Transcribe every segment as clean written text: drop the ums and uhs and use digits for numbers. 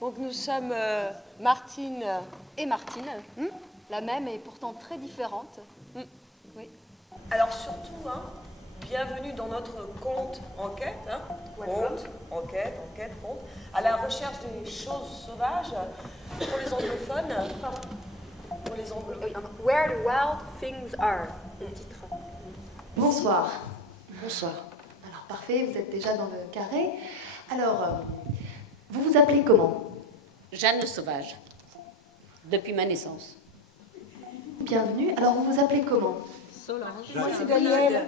Donc nous sommes Martine et Martine, la même et pourtant très différente. Oui. Alors surtout, hein, bienvenue dans notre conte enquête, hein. Conte, enquête, conte, à la recherche des choses sauvages pour les anglophones. Pour les anglophones. Where the wild things are, le titre. Bonsoir. Bonsoir. Alors parfait, vous êtes déjà dans le carré. Alors, vous vous appelez comment? Jeanne le Sauvage, depuis ma naissance. Bienvenue. Alors vous vous appelez comment? Solange. Moi c'est Daniel.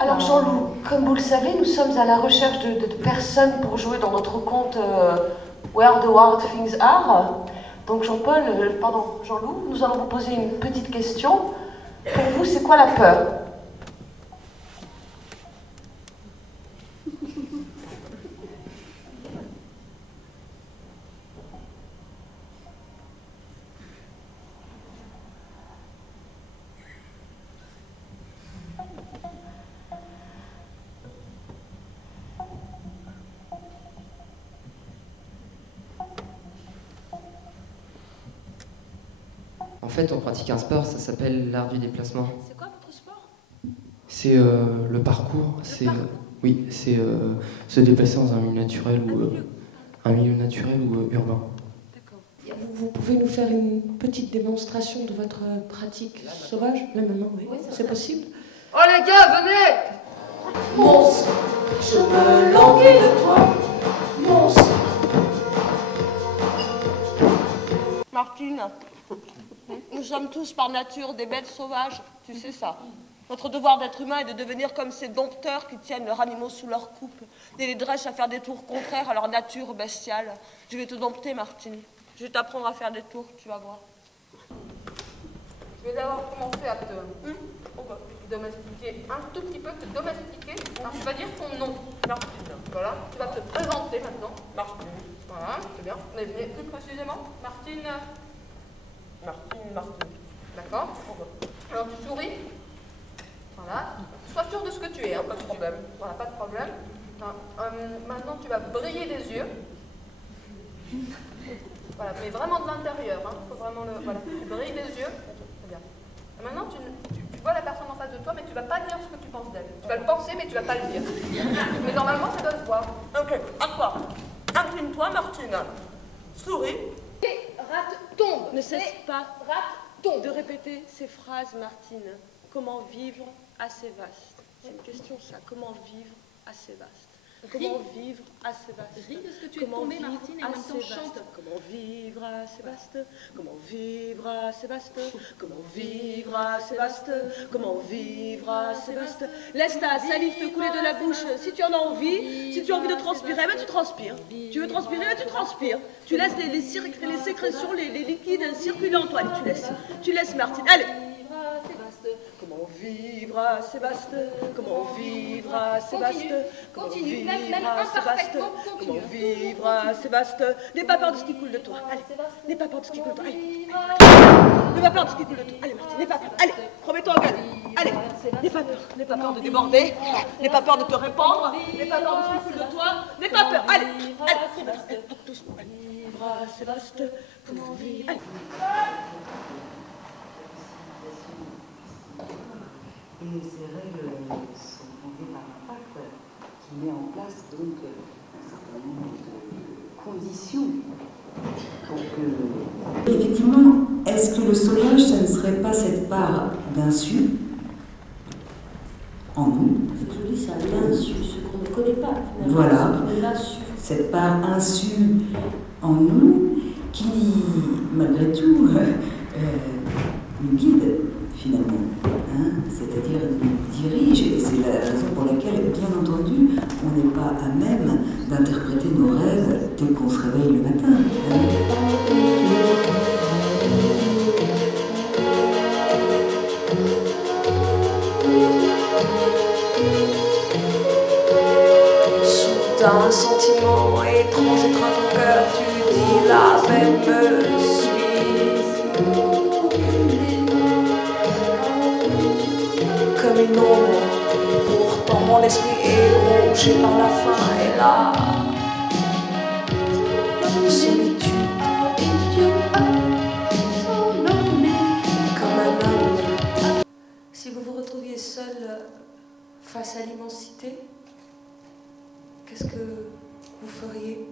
Alors Jean-Loup, comme vous le savez, nous sommes à la recherche de personnes pour jouer dans notre conte Where the Wild Things Are. Donc Jean-Loup, nous allons vous poser une petite question. Pour vous, c'est quoi la peur? En fait, on pratique un sport, ça s'appelle l'art du déplacement. C'est quoi votre sport? C'est le parcours. Oui, c'est se déplacer dans un milieu naturel ou urbain. D'accord. Vous pouvez nous faire une petite démonstration de votre pratique sauvage, là maintenant, oui, c'est possible? Oh les gars, venez! Monstre, je me languis de toi, monstre. Martine, nous sommes tous par nature des bêtes sauvages, tu sais ça. Notre devoir d'être humain est de devenir comme ces dompteurs qui tiennent leurs animaux sous leur coupe et les dressent à faire des tours contraires à leur nature bestiale. Je vais te dompter, Martine. Je vais t'apprendre à faire des tours, tu vas voir. Je vais d'abord commencer à te domestiquer un tout petit peu, te domestiquer. Alors, tu vas dire ton nom, Martine. Voilà, tu vas te présenter maintenant. Martine. Voilà, c'est bien. Mais plus précisément, Martine. Martine. D'accord. Alors tu souris. Voilà. Sois sûr de ce que tu es, hein, pas de problème. Voilà, pas de problème. Maintenant, tu vas briller des yeux. Voilà, mais vraiment de l'intérieur. Hein. Faut vraiment le. Voilà, tu brilles des yeux. Très bien. Et maintenant, tu vois la personne en face de toi, mais tu vas pas dire ce que tu penses d'elle. Tu vas le penser, mais tu vas pas le dire. Mais normalement, ça doit se voir. Ok, à quoi? Incline-toi, Martine. Souris. Et rate tombe. Ne cesse pas Rate tombe. de répéter ces phrases, Martine. Comment vivre assez vaste? C'est une question, ça. Comment vivre assez vaste? Comment vivre assez vaste? Ris parce que tu es tombée, Martine, et en même temps chante. Comment vivre assez vaste? Comment vivre assez vaste? Comment vivre assez vaste? Comment vivre assez vaste? Laisse ta salive te couler de la bouche si tu en as envie. Si tu as envie de transpirer, ben tu transpires. Tu veux transpirer, ben tu transpires. Tu laisses les sécrétions, les liquides circuler en toi. Allez, tu laisses, Martine. Allez. Comment vivre assez vaste? Comment vivre assez vaste? Continue, même imparfaitement, continue. Comment vivre assez vaste? N'aie pas peur de ce qui coule de toi. Allez, n'aie pas peur de ce qui coule de toi. Allez. N'aie pas peur de ce qui coule de toi. Allez, Martine, n'aie pas peur. Allez, remets-toi en galop. Allez, n'aie pas peur de déborder. N'aie pas peur de te répandre. N'aie pas peur de ce qui coule de toi. N'aie pas peur. Allez, doucement. Vivre assez vaste. Comment vivre? Allez. Et ces règles sont fondées par un pacte qui met en place donc un certain nombre de conditions pour que... Effectivement, est-ce que le sauvage, ça ne serait pas cette part d'insu en nous? C'est joli ça, l'insu, ce qu'on ne connaît pas. Voilà, L'insu. cette part insu en nous qui, malgré tout, nous guide finalement. C'est-à-dire nous dirige, et c'est la raison pour laquelle, bien entendu, on n'est pas à même d'interpréter nos rêves dès qu'on se réveille le matin. Soudain, un sentiment étrange étreint ton cœur, tu dis la peine me suit. Comme une ombre, pourtant mon esprit est rongé par la faim et là vous feriez?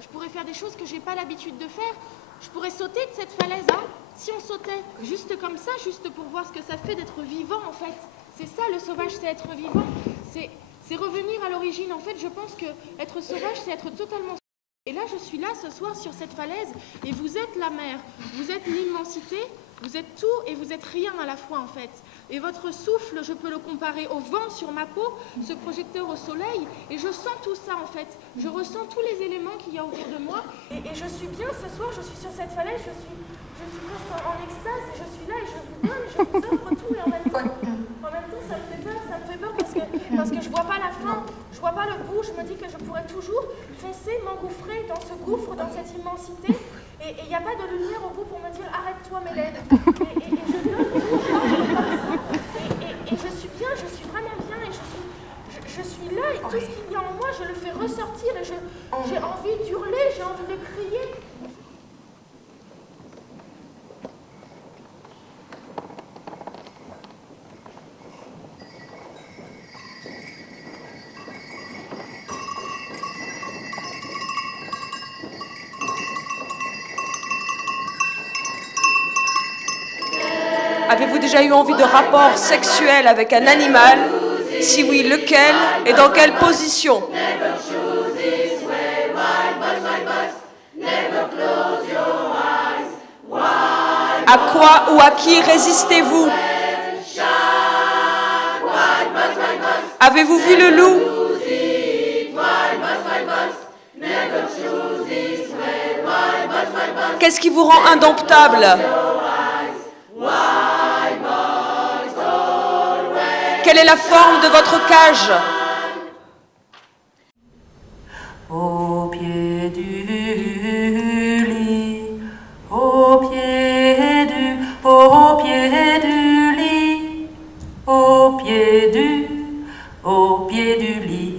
Je pourrais faire des choses que j'ai pas l'habitude de faire. Je pourrais sauter de cette falaise, hein. Si on sautait juste comme ça, juste pour voir ce que ça fait d'être vivant, en fait. C'est ça, le sauvage, c'est être vivant. C'est revenir à l'origine. En fait, je pense que être sauvage, c'est être totalement... Et là, je suis là ce soir sur cette falaise, et vous êtes la mer, vous êtes l'immensité, vous êtes tout et vous êtes rien à la fois, en fait. Et votre souffle, je peux le comparer au vent sur ma peau, ce projecteur au soleil, et je sens tout ça, en fait. Je ressens tous les éléments qu'il y a autour de moi, et je suis bien ce soir, je suis sur cette falaise, je suis presque en extase, et je suis là, et je vous donne, je vous offre tout, et en même temps, ça me fait peur parce que je vois pas la fin, je vois pas le bout, je me dis que je pourrais toujours foncer, m'engouffrer dans ce gouffre, dans cette immensité, et il n'y a pas de lumière au bout pour me dire arrête-toi Mélène, et je donne tout, et je suis bien, je suis vraiment bien, et je suis là, et tout ce qu'il y a en moi, je le fais ressortir, et j'ai envie d'hurler, j'ai envie de crier. Avez-vous déjà eu envie de rapport sexuel avec un animal? Si oui, lequel et dans quelle position? À quoi ou à qui résistez-vous? Avez-vous vu le loup? Qu'est-ce qui vous rend indomptable? Quelle est la forme de votre cage? Au pied du lit, au pied du lit, au pied du lit.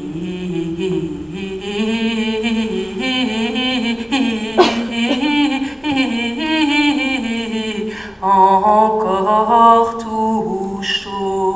Encore tout chaud.